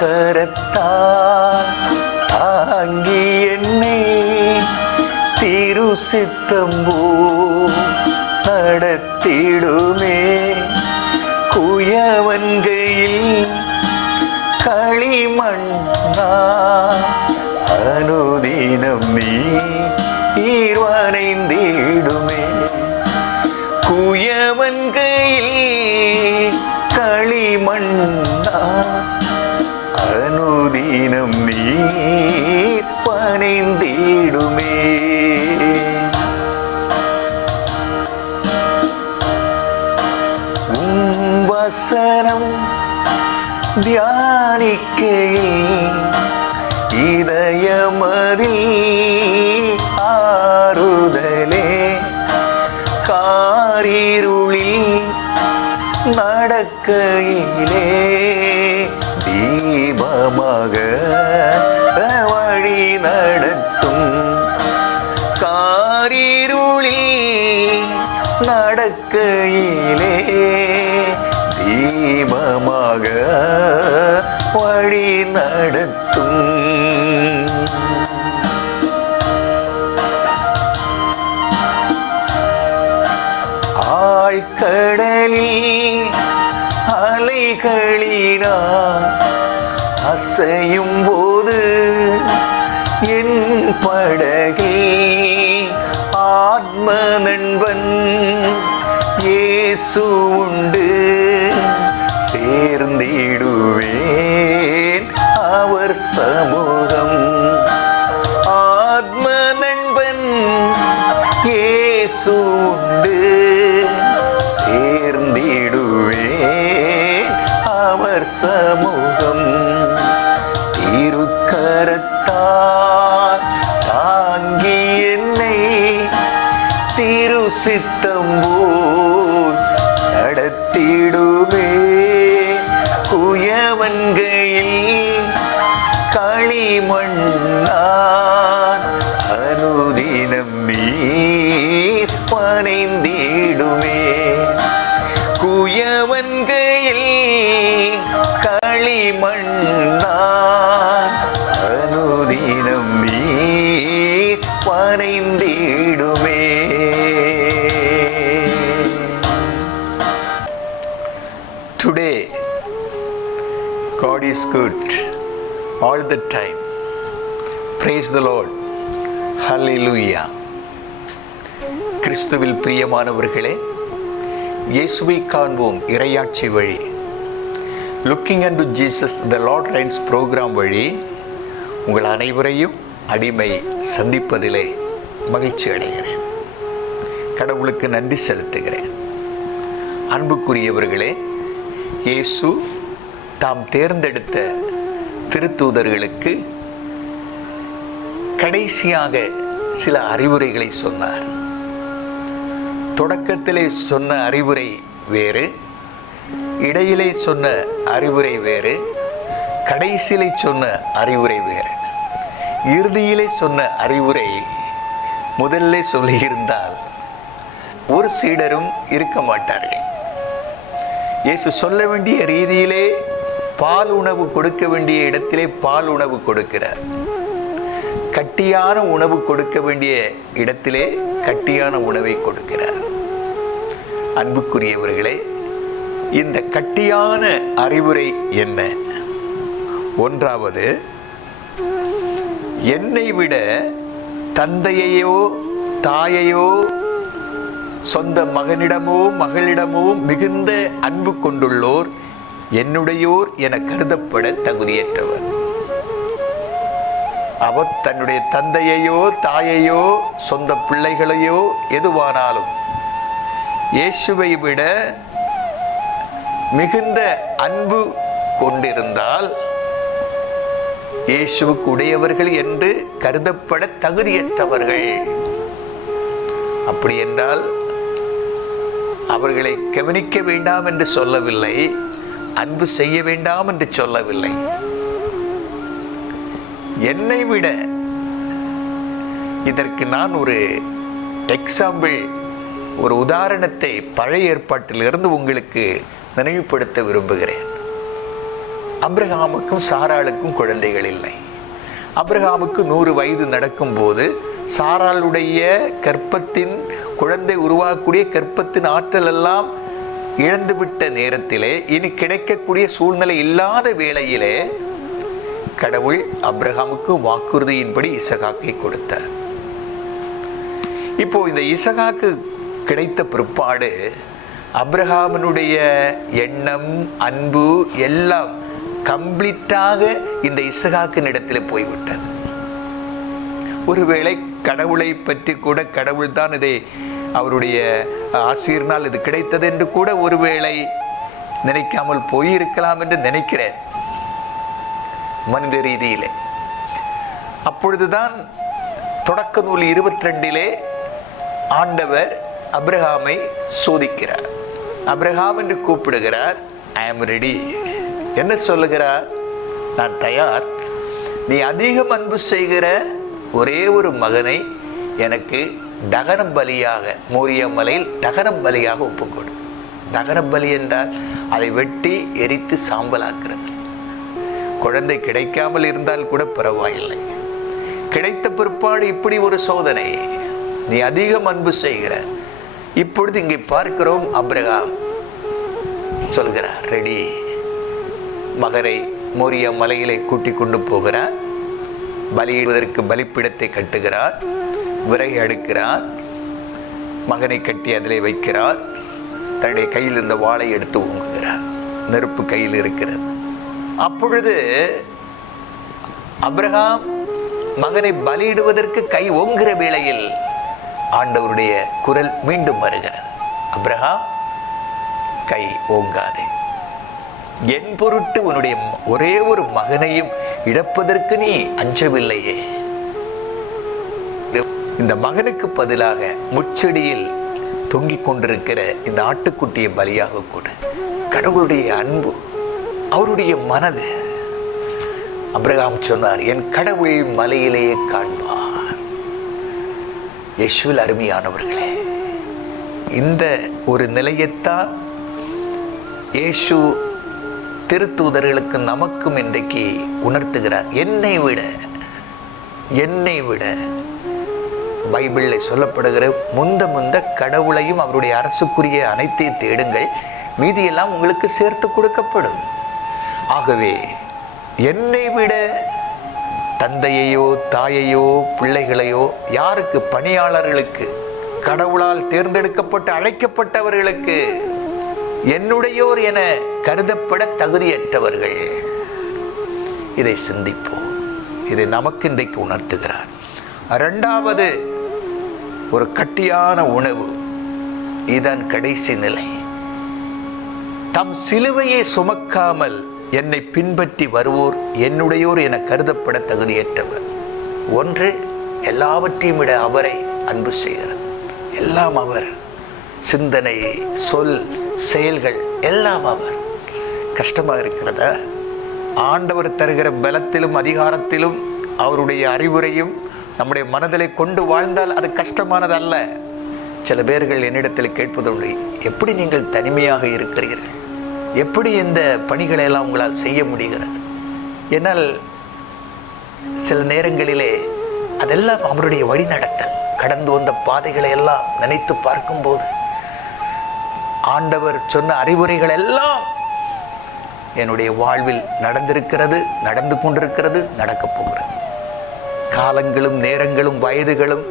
திருக்கரத்தால் தாங்கி என்னை திருசித்தம்பூ நடத்திடுமே. குயவன்கையில் களிமண்ணா அனுதினம் நீர் வரைந்திடுமே. குயவன்கையில் களிமண்ணா அனுதினம் நீர் வரைந்திடுமே. வசனம் தியானிக்கையில் இதயமதில் ஆறுதலே. காரிருளில் நடக்கையிலே தீபமாக வழி நடத்தும். காரிருளில் நடக்கையிலே தீபமாக வழி நடத்தும். ஆழ்கடலில் அலைகளினால் அசையும் போது என் படகில் ஆத்ம நண்பன் இயேசு உண்டு. சேர்ந்திடுவேன் அவர் சமூகம். ஆத்ம நண்பன் இயேசு உண்டு. சேர்ந்திடுவேன் அவர் சமூகம். திருக்கரத்தால் தாங்கி என்னை திருசித்தம்போல் நடத்திடுமே. குயவன்கையில் களிமண்ணான் அனுதினம் நீர் பணிந்திடுமே. குயவன்கையில் களிமண்ணான் அனுதினம் நீர் பணிந்திடுமே. Today, God is good all the time. Praise the Lord. Hallelujah. கிறிஸ்துவில் பிரியமானவர்களே, இயேசுவை காண்போம் இறையாட்சி வழி looking unto Jesus the lord reigns programme வழி உங்கள் அனைவரையும் அடிமை சந்திப்பதிலே மகிழ்ச்சி அடைகிறேன். கடவுளுக்கு நன்றி செலுத்துகிறேன். அன்புக்குரியவர்களே, இயேசு தாம் தேர்ந்தெடுத்த திருத்தூதர்களுக்கு கடைசியாக சில அறிவுரைகளை சொன்னார். தொடக்கத்திலே சொன்ன அறிவுரை வேறு, இடையிலே சொன்ன அறிவுரை வேறு, கடைசியிலே சொன்ன அறிவுரை வேறு. இறுதியிலே சொன்ன அறிவுரை முதல்ல சொல்லியிருந்தால் ஒரு சீடரும் இருக்க மாட்டார்கள். இயேசு சொல்ல வேண்டிய ரீதியிலே பால் உணவு கொடுக்க வேண்டிய இடத்திலே பால் உணவு கொடுக்கிறார். கட்டியான உணவு கொடுக்க வேண்டிய இடத்திலே கட்டியான உணவை கொடுக்கிறார். அன்புக்குரியவர்களே, இந்த கட்டியான அறிவுரை என்ன? ஒன்றாவது, என்னை விட தந்தையையோ தாயையோ சொந்த மகனிடமோ மகளிடமோ மிகுந்த அன்பு கொண்டுள்ளோர் என்னுடையோர் என கருதப்பட தகுதியற்றவர். அவர் தன்னுடைய தந்தையையோ தாயையோ சொந்த பிள்ளைகளையோ எதுவானாலும் இயேசுவை விட மிகுந்த அன்பு கொண்டிருந்தால் இயேசுவுக்கு உடையவர்கள் என்று கருதப்பட தகுதியற்றவர்கள். அப்படி என்றால் அவர்களை கவனிக்க வேண்டாம் என்று சொல்லவில்லை, அன்பு செய்ய வேண்டாம் என்று சொல்லவில்லை. என்னை விட, இதற்கு நான் ஒரு எக்ஸாம்பிள், ஒரு உதாரணத்தை பழைய ஏற்பாட்டிலிருந்து உங்களுக்கு நினைவுபடுத்த விரும்புகிறேன். அப்ரஹாமுக்கும் சாராளுக்கும் குழந்தைகள் இல்லை. அப்ரஹாமுக்கு 100 வயது நடக்கும் போது சாராளுடைய கர்ப்பத்தின் குழந்தை உருவாக்கக்கூடிய கர்ப்பத்தின் ஆற்றல் எல்லாம் இழந்துவிட்ட நேரத்திலே, இனி கிடைக்கக்கூடிய சூழ்நிலை இல்லாத வேளையிலே கடவுள் அப்ரஹாமுக்கு வாக்குறுதியின்படி இசகாக்கை கொடுத்தார். இப்போ இந்த இசகாக்கு கிடைத்த பிற்பாடு அப்ரஹாமனுடைய எண்ணம், அன்பு எல்லாம் கம்ப்ளீட்டாக இந்த இசகாக்கின் இடத்தில் போய்விட்டது. ஒருவேளை கடவுளை பற்றி கூட, கடவுள் தான் இதை அவருடைய ஆசீர்னால் இது கிடைத்தது என்று கூட ஒருவேளை நினைக்காமல் போயிருக்கலாம் என்று நினைக்கிறேன் மனித ரீதியிலே. அப்பொழுதுதான் தொடக்க நூல் 22 ஆண்டவர் அப்ரஹாமை சோதிக்கிறார். அப்ரஹாம் என்று கூப்பிடுகிறார். ஐ ஆம் ரெடி. என்ன சொல்லுகிறார்? நான் தயார். நீ அதிகம் அன்பு செய்கிற ஒரே ஒரு மகனை எனக்கு தகன பலியாக, மோரியா மலையில் தகன பலியாக ஒப்புக்கொடு. தகன பலி என்றால் அதை வெட்டி எரித்து சாம்பலாக்குறது. குழந்தை கிடைக்காமல் இருந்தால் கூட பரவாயில்லை, கிடைத்த பிற்பாடு இப்படி ஒரு சோதனை. நீ அதிகம் அன்பு செய்கிற. இப்பொழுது இங்கே பார்க்கிறோம், அப்ரஹாம் சொல்கிறார், ரெடி. மகனை மோரியா மலையிலே கூட்டி கொண்டு போகிறார். பலியிடுவதற்கு பலிப்பிடத்தை கட்டுகிறார். விறகை அடுக்கிறார். மகனை கட்டி அதிலே வைக்கிறார். தன்னுடைய கையில் இருந்த வாளை எடுத்து ஓங்குகிறார். நெருப்பு கையில் இருக்கிறது. அப்பொழுது அப்ரஹாம் மகனை பலியிடுவதற்கு கை ஓங்குகிற வேளையில் ஆண்டவருடைய குரல் மீண்டும் வருகிறது. அப்ரஹாம், கை ஓங்காதே. என் பொருட்டு உன்னுடைய ஒரே ஒரு மகனையும் இழப்பதற்கு நீ அஞ்சவில்லையே. இந்த மகனுக்கு பதிலாக முச்செடியில் தொங்கிக் கொண்டிருக்கிற இந்த ஆட்டுக்குட்டியை பலியாக கொடு. கடவுளுடைய அன்பு, அவருடைய மனது. அப்ரஹாம் சொன்னார், என் கடவுள் மலையிலேயே காண்பார். இயேசுவில் அருமையானவர்களே, இந்த ஒரு நிலையத்தான் இயேசு திருத்தூதர்களுக்கு நமக்கும் இன்றைக்கு உணர்த்துகிறார். என்னை விட பைபிளில் சொல்லப்படுகிற முந்த கடவுளையும் அவருடைய அரசுக்குரிய அனைத்தையும் தேடுங்கள், மீதியெல்லாம் உங்களுக்கு சேர்த்து கொடுக்கப்படும். ஆகவே என்னை விட தந்தையையோ தாயையோ பிள்ளைகளையோ, யாருக்கு? பணியாளர்களுக்கு, கடவுளால் தேர்ந்தெடுக்கப்பட்டு அழைக்கப்பட்டவர்களுக்கு, என்னுடையோர் என கருதப்பட தகுதியற்றவர்கள். இதை சிந்திப்போம். இதை நமக்கு இன்றைக்கு உணர்த்துகிறார். இரண்டாவது, ஒரு கட்டியான உணவு. இதன் கடைசி நிலை. தம் சிலுவையை சுமக்காமல் என்னை பின்பற்றி வருவோர் என்னுடையோர் என கருதப்பட தகுதியற்றவர். ஒன்று, எல்லாவற்றையும் விட அவரை அன்பு செய்கிறது. எல்லாம் அவர். சிந்தனை, சொல், செயல்கள் எல்லாம் அவர். கஷ்டமாக இருக்கிறதா? ஆண்டவர் தருகிற பலத்திலும் அதிகாரத்திலும் அவருடைய அறிவுரையும் நம்முடைய மனதிலே கொண்டு வாழ்ந்தால் அது கஷ்டமானது அல்ல. சில பேர்கள் என்னிடத்தில் கேட்பதுண்டு, எப்படி நீங்கள் தனிமையாக இருக்கிறீர்கள்? எப்படி இந்த பணிகளை எல்லாம் உங்களால் செய்ய முடிகிறது? என்னால் சில நேரங்களிலே அதெல்லாம் அவருடைய வழிநடத்தல். கடந்து வந்த பாதைகளை எல்லாம் நினைத்து பார்க்கும்போது ஆண்டவர் சொன்ன அறிவுரைகள் எல்லாம் என்னுடைய வாழ்வில் நடந்திருக்கிறது, நடந்து கொண்டிருக்கிறது, நடக்கப் போகிறது. காலங்களும் நேரங்களும் வயதுகளும்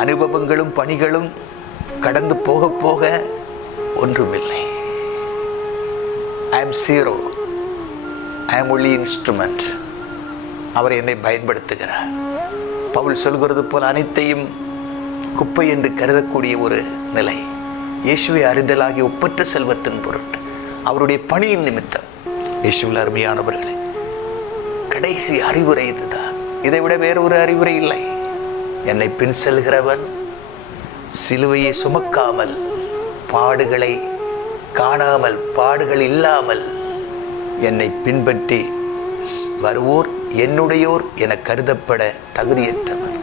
அனுபவங்களும் பணிகளும் கடந்து போக போக ஒன்றுமில்லை. I am zero. I am only instrument. அவர் என்னை பயன்படுத்துகிறார். பவுல் சொல்கிறது போல அனைத்தையும் குப்பை என்று கருதக்கூடிய ஒரு நிலை. இயேசுவை அறிதலாகிய ஒப்பற்ற செல்வத்தின் பொருட்டு, அவருடைய பணியின் நிமித்தம். இயேசுவில் அருமையானவர்களே, கடைசி அறிவுரை இதுதான். இதை விட வேறொரு அறிவுரை இல்லை. என்னை பின் செல்கிறவன் சிலுவையை சுமக்காமல், பாடுகளை காணாமல், பாடுகள் இல்லாமல் என்னை பின்பற்றி வருவோர் என்னுடையோர் என கருதப்பட தகுதியற்றவர்.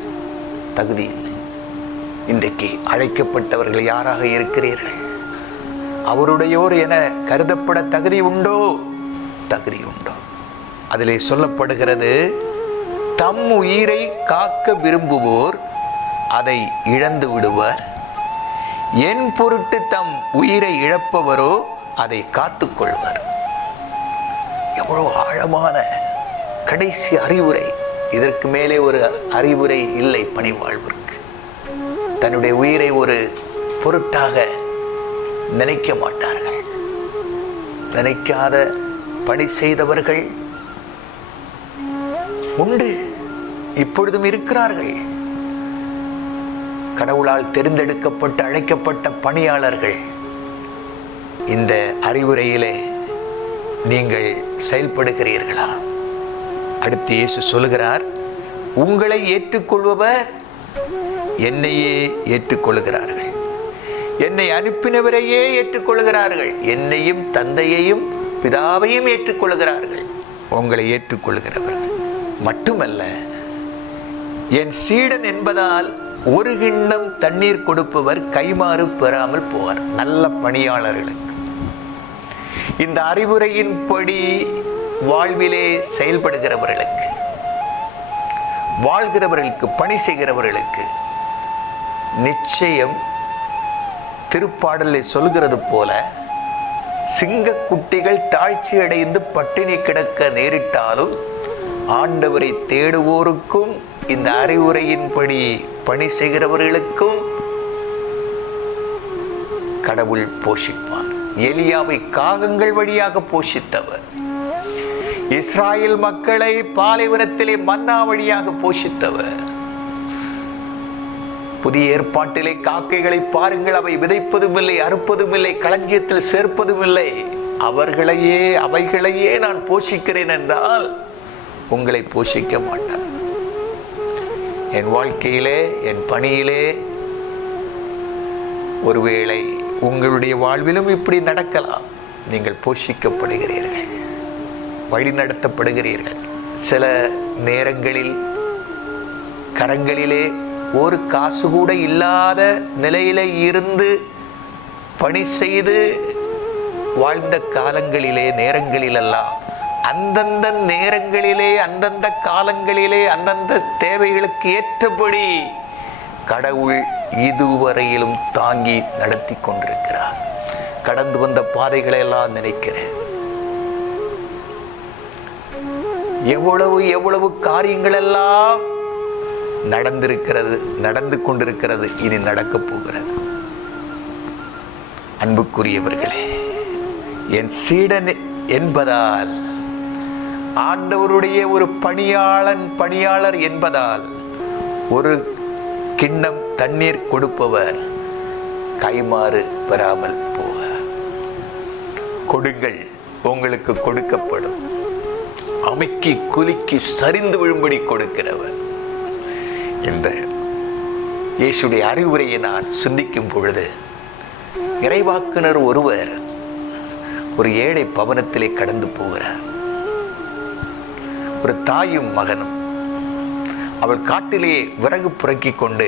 தகுதி இல்லை. இன்றைக்கு அழைக்கப்பட்டவர்கள் யாராக இருக்கிறீர்கள்? அவருடையோர் என கருதப்பட தகுதி உண்டோ? தகுதி உண்டோ? அதிலே சொல்லப்படுகிறது, தம் உயிரை காக்க விரும்புவோர் அதை இழந்து விடுவர், என் பொருட்டு தம் உயிரை இழப்பவரோ அதை காத்துக்கொள்வர். எவ்வளவு ஆழமான கடைசி அறிவுரை! இதற்கு மேலே ஒரு அறிவுரை இல்லை பணிவாழ்விற்கு. தன்னுடைய உயிரை ஒரு பொருட்டாக நினைக்க மாட்டார்கள். நினைக்காத பணி செய்தவர்கள் உண்டு, இப்பொழுதும் இருக்கிறார்கள். கடவுளால் தெரிந்தெடுக்கப்பட்டு அழைக்கப்பட்ட பணியாளர்கள். இந்த அறிவுரையிலே நீங்கள் செயல்படுகிறீர்களா? அடுத்து இயேசு சொல்லுகிறார், உங்களை ஏற்றுக்கொள்பவர் என்னையே ஏற்றுக்கொள்கிறார்கள், என்னை அனுப்பினவரையே ஏற்றுக்கொள்கிறார்கள், என்னையும் தந்தையையும் பிதாவையும் ஏற்றுக்கொள்கிறார்கள். உங்களை ஏற்றுக்கொள்கிறவர்கள் மட்டுமல்ல, என் சீடன் என்பதால் ஒரு கிண்ணம் தண்ணீர் கொடுப்பவர் கைமாறு பெறாமல் போவார். நல்ல பணியாளர்களுக்கு, இந்த அறிவுரையின்படி வாழ்விலே செயல்படுகிறவர்களுக்கு, வாழ்கிறவர்களுக்கு, பணி செய்கிறவர்களுக்கு நிச்சயம் திருப்பாடலில் சொல்கிறது போல, சிங்கக்குட்டிகள் தாழ்ச்சி அடைந்து பட்டினி கிடக்க நேரிட்டாலும் ஆண்டவரை தேடுவோருக்கும் இந்த அறிவுரையின்படி பணி செய்கிறவர்களுக்கும் கடவுள் போஷிப்பார். எலியாவை காகங்கள் வழியாக போஷித்தவர், இஸ்ராயேல் மக்களை பாலைவனத்திலே மன்னா வழியாக போஷித்தவர். புதிய ஏற்பாட்டிலே காக்கைகளை பாருங்கள், அவை விதைப்பதும் இல்லை, அறுப்பதும் இல்லை, களஞ்சியத்தில் சேர்ப்பதும் இல்லை. அவைகளையே நான் போஷிக்கிறேன் என்றால் உங்களை போஷிக்க மாட்டார். என் வாழ்க்கையிலே, என் பணியிலே ஒருவேளை உங்களுடைய வாழ்விலும் இப்படி நடக்கலாம். நீங்கள் போஷிக்கப்படுகிறீர்கள், வழி நடத்தப்படுகிறீர்கள். சில நேரங்களில் கரங்களிலே ஒரு காசு கூட இல்லாத நிலையில இருந்து பணி செய்து வாழ்ந்த காலங்களிலே, நேரங்களிலெல்லாம் அந்தந்த நேரங்களிலே, அந்தந்த காலங்களிலே, அந்தந்த தேவைகளுக்கு ஏற்றபடி கடவுள் இதுவரையிலும் தாங்கி நடத்தி கொண்டிருக்கிறார். கடந்து வந்த பாதைகளை எல்லாம் நினைக்கிறேன். எவ்வளவு காரியங்கள் எல்லாம் நடந்திருக்கிறது, நடந்து கொண்டிருக்கிறது, இனி நடக்கப் போகிறது. அன்புக்குரியவர்களே, என் சீடன் என்பதால், ஆண்டவருடைய ஒரு பணியாளர் என்பதால் ஒரு கிண்ணம் தண்ணீர் கொடுப்பவர் கைமாறு பெறாமல் போவார். கொடுங்கள், உங்களுக்கு கொடுக்கப்படும். அமைக்கி குலுக்கி சரிந்து விழும்படி கொடுக்கிறவர். இந்த இயேசுடைய அறிவுரையை நான் சிந்திக்கும் பொழுது, இறைவாக்குனர் ஒருவர் ஒரு ஏழை பவனத்திலே கடந்து போகிறார். ஒரு தாயும் மகனும் அவள் காட்டிலே விறகு புறக்கிக் கொண்டு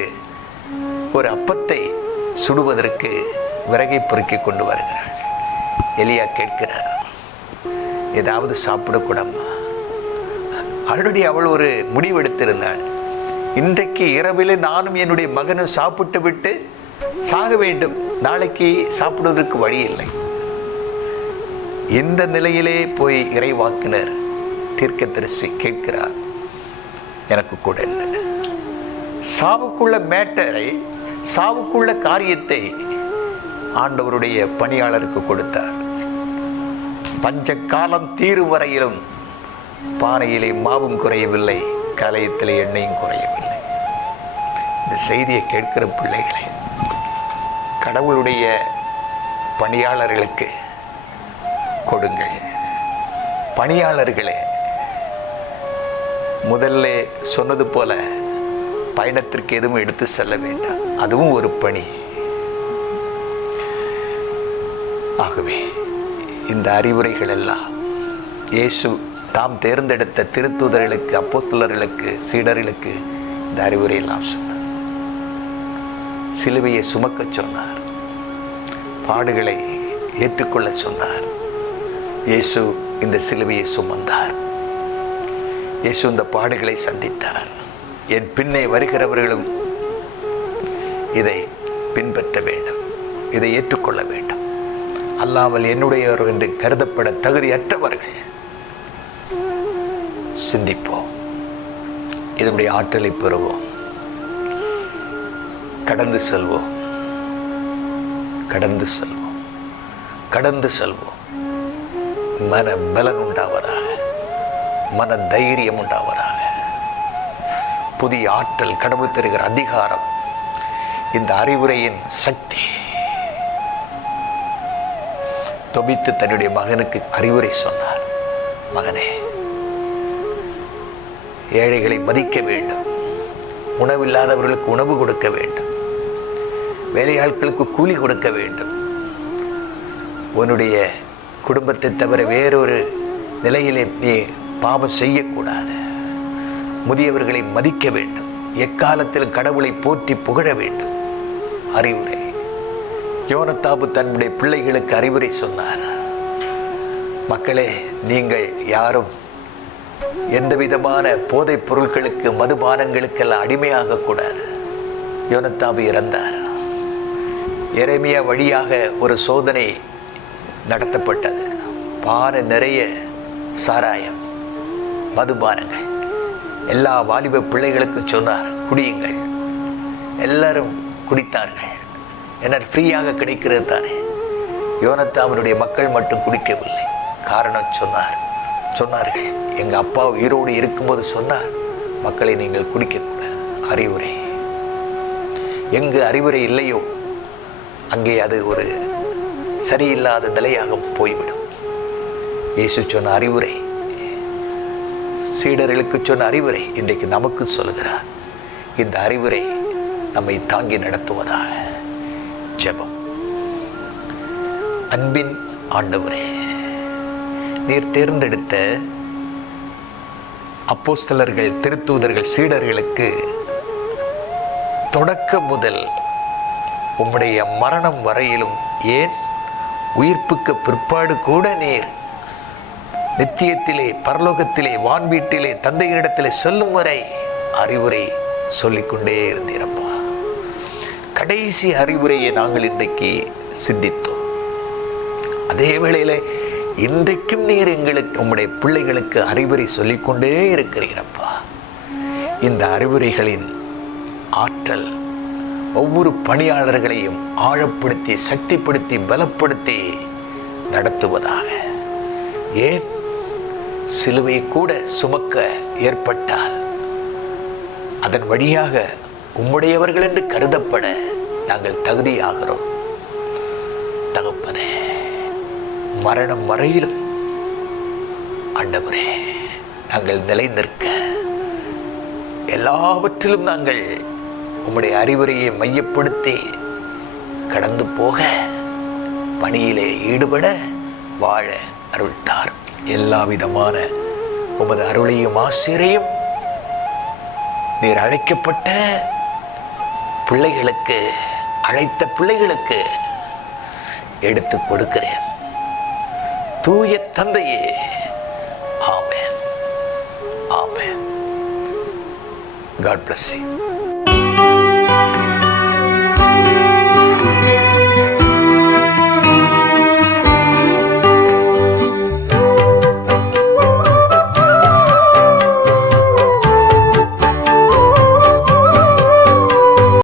ஒரு அப்பத்தை சுடுவதற்கு விறகை புறக்கிக் கொண்டு வருகிறாள். எலியா கேட்கிறார், ஏதாவது சாப்பிடக்கூடாமா? ஆல்ரெடி அவள் ஒரு முடிவெடுத்திருந்தாள். இன்றைக்கு இரவிலே நானும் என்னுடைய மகனும் சாப்பிட்டு விட்டு சாக வேண்டும், நாளைக்கு சாப்பிடுவதற்கு வழி இல்லை. இந்த நிலையிலே போய் இறைவாக்கினர் தீர்க்கதரிசி கேட்கிறார், எனக்கு கூட இல்லை. சாவுக்குள்ள மேட்டரை, சாவுக்குள்ள காரியத்தை ஆண்டவருடைய பணியாளருக்கு கொடுத்தார். பஞ்ச காலம் தீரும் வரையிலும் பானையிலே மாவும் குறையவில்லை, கலையத்திலே எண்ணெயும் குறையவில்லை. இந்த செய்தியை கேட்கிற பிள்ளைகளே, கடவுளுடைய பணியாளர்களுக்கு கொடுங்கள். பணியாளர்களே, முதல்ல சொன்னது போல பயணத்திற்கு எதுவும் எடுத்து செல்ல வேண்டாம், அதுவும் ஒரு பணி. ஆகவே இந்த அறிவுரைகள் எல்லாம் இயேசு தாம் தேர்ந்தெடுத்த திருத்தூதர்களுக்கு, அப்போஸ்தலர்களுக்கு, சீடர்களுக்கு இந்த அறிவுரையெல்லாம் சொன்னார். சிலுவையை சுமக்க சொன்னார், பாடுகளை ஏற்றுக்கொள்ள சொன்னார். இயேசு இந்த சிலுவையை சுமந்தார். இயேசு இந்த பாடுகளை சந்தித்தார். என் பின்னே வருகிறவர்களும் இதை பின்பற்ற வேண்டும், இதை ஏற்றுக்கொள்ள வேண்டும். அல்லாமல் என்னுடையவர் என்று கருதப்பட தகுதியற்றவர்கள். சிந்திப்போம், இதனுடைய ஆற்றலை பெறுவோம், கடந்து செல்வோம், கடந்து செல்வோம், கடந்து செல்வோம். மன பலன் உண்டாவதாக, மன தைரியம் உண்டாவதாக, புதிய ஆற்றல், கடவுள் தருகிற அதிகாரம், இந்த அறிவுரையின் சக்தி. தொபித்து தன்னுடைய மகனுக்கு அறிவுரை சொன்னார். மகனே, ஏழைகளை மதிக்க வேண்டும், உணவில்லாதவர்களுக்கு உணவு கொடுக்க வேண்டும், வேலையாட்களுக்கு கூலி கொடுக்க வேண்டும். உன்னுடைய குடும்பத்தை தவிர வேறொரு நிலையிலே நீ பாவம் செய்யக்கூடாது. முதியவர்களை மதிக்க வேண்டும், எக்காலத்தில் கடவுளை போற்றி புகழ வேண்டும். அறிவுரை. யோனத்தாபு தன்னுடைய பிள்ளைகளுக்கு அறிவுரை சொன்னார். மக்களே, நீங்கள் யாரும் எந்த விதமான போதைப் பொருட்களுக்கு, மதுபானங்களுக்கெல்லாம் அடிமையாக கூடாது. யோனத்தாபு இறந்தார். எரேமியா வழியாக ஒரு சோதனை நடத்தப்பட்டது. பாறை நிறைய சாராயம், மதுபானங்கள். எல்லா வாலிப பிள்ளைகளுக்கும் சொன்னார், குடியுங்கள். எல்லாரும் குடித்தார்கள். என்ன, ஃப்ரீயாக கிடைக்கிறது தானே. யோனத்தாபனுடைய மக்கள் மட்டும் குடிக்கவில்லை. காரணம் சொன்னார்கள், எங்கள் அப்பா உயிரோடு இருக்கும்போது சொன்னார், மக்களை நீங்கள் குடிக்கக்கூடாது. அறிவுரை. எங்கு அறிவுரை இல்லையோ அங்கே அது ஒரு சரியில்லாத நிலையாக போய்விடும். இயேசு சொன்ன அறிவுரை, சீடர்களுக்கு சொன்ன அறிவுரை இன்றைக்கு நமக்கு சொல்கிறார். இந்த அறிவுரை நம்மை தாங்கி நடத்துவதாக. ஜெபம். அன்பின் ஆண்டவரே, நீர் தேர்ந்தெடுத்த அப்போஸ்தலர்கள், திருத்தூதர்கள், சீடர்களுக்கு தொடக்க முதல் உம்முடைய மரணம் வரையிலும், ஏன் உயிர்ப்புக்கு பிற்பாடு கூட நீர் நித்தியத்திலே, பரலோகத்திலே, வான்வீட்டிலே, தந்தையினிடத்திலே சொல்லும் வரை அறிவுரை சொல்லிக்கொண்டே இருந்தீரப்பா. கடைசி அறிவுரையை நாங்கள் இன்றைக்கு சிந்தித்தோம். அதே வேளையில் இன்றைக்கும் நீர் எங்களுக்கு, உம்முடைய பிள்ளைகளுக்கு அறிவுரை சொல்லிக்கொண்டே இருக்கிறீரப்பா. இந்த அறிவுரைகளின் ஆற்றல் ஒவ்வொரு பணியாளர்களையும் ஆழப்படுத்தி, சக்திப்படுத்தி, பலப்படுத்தி நடத்துவதாக. ஏன் சிலுவை கூட சுமக்க ஏற்பட்டால் அதன் வழியாக உம்முடையவர்கள் என்று கருதப்பட நாங்கள் தகுதியாகிறோம். தகப்பனே, மரணம் வரையிலும் ஆண்டவரே நாங்கள் நிலை நிற்க, எல்லாவற்றிலும் நாங்கள் உம்முடைய அறிவுரையை மையப்படுத்தி கடந்து போக, பணியிலே ஈடுபட, வாழ அருள்தார். எல்லா விதமான உமது அருளையும் ஆசிரியையும் நீர் அழைக்கப்பட்ட பிள்ளைகளுக்கு, அழைத்த பிள்ளைகளுக்கு எடுத்து கொடுக்கிறேன். தூய தந்தையே, ஆமென், ஆமென். God bless you.